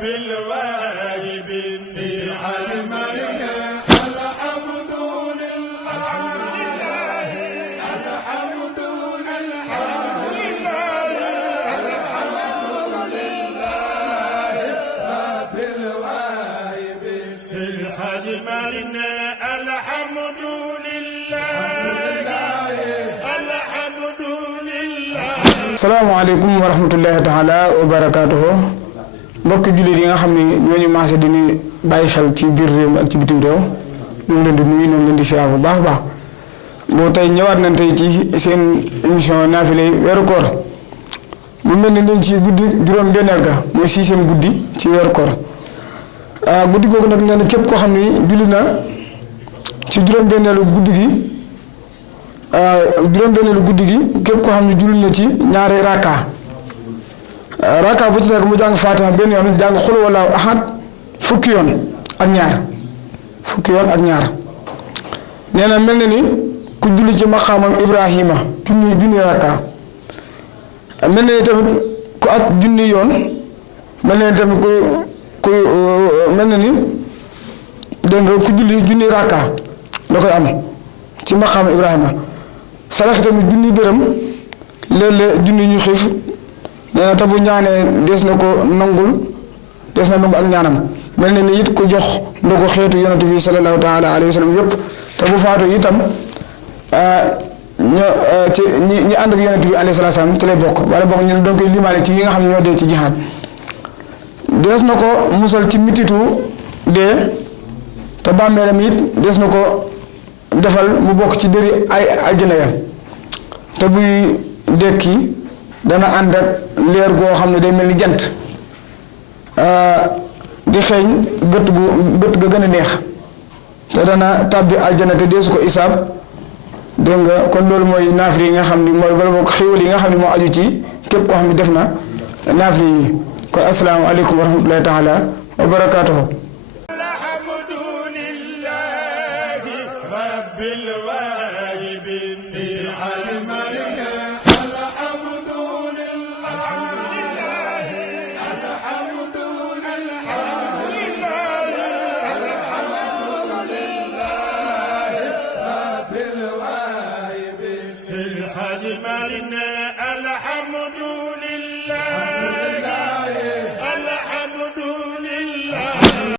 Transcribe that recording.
رب الواهب في علمك الحمد لله الحمد لله رب الواهب في الحجم الحمد لله الحمد لله. salaamaaleykum wa rahmatullahi taala wa barakaatuhu mbokki jullit yi nga xam ne ñoo ñu maase di ñu bàyyi xel ci biir réew mi ak ci bitim réew ñu ngi leen di nuyu ñu ngi leen di siyaar bu baax a baax boo tey ñëwaat nañ tey ci seen émission naafile weeru koor mu mel ni leen ci guddi juróom-benneel ga mooy sixième guddi ci weeru koor guddi googu nag nee na képp koo xam ne julli na ci juróom-benneelu guddi gi juróom-benneelu guddi gi képp koo xam ne julli na ci ñaari raka bu ci nekk mu jàng Faatiha benn yoon jàng xul wala ahad fukki yoon ak ñaar nee na mel na ni ku julli ci maqaamam Ibrahima junni raka mel na ni tamit ku at junni yoon mel na ni tamit ku mel na ni dégg nga ku julli junni raka da koy am ci maqaamam Ibrahima sarax tamit junni dërëm léeg-léeg junni ñu xiif nee na te bu ñaanee des na ko nangul des na nangu ak ñaanam mel na ni it ku jox ndogu xeetu yonent bi sallallahu taala alayhi wa sallam yëpp te bu faatu itam ci ñi ànd ak yonent bi alayhi salaam ci lay bokk wala bokk ñu doon koy limaale ci yi nga xam ne ñoo dee ci jihaad des na ko musal ci mititu dee te bàmmeelam it des na ko defal mu bokk ci dëri ay aljana ya te buy dekki dana ànd ak leer goo xam ne day mel ni jant di xeeñ gët ga gën a neex te dana tàbbi aljana te deesu ko isaab dégg nga kon loolu mooy naafri yi nga xam ni mooy wala bokk xéwal yi nga xam ne moo aju ci képp koo xam ne def na naafri yi kon asalaamaaleykum wa rahmatullahi taala wa barakaatuhu. الحاج مالنا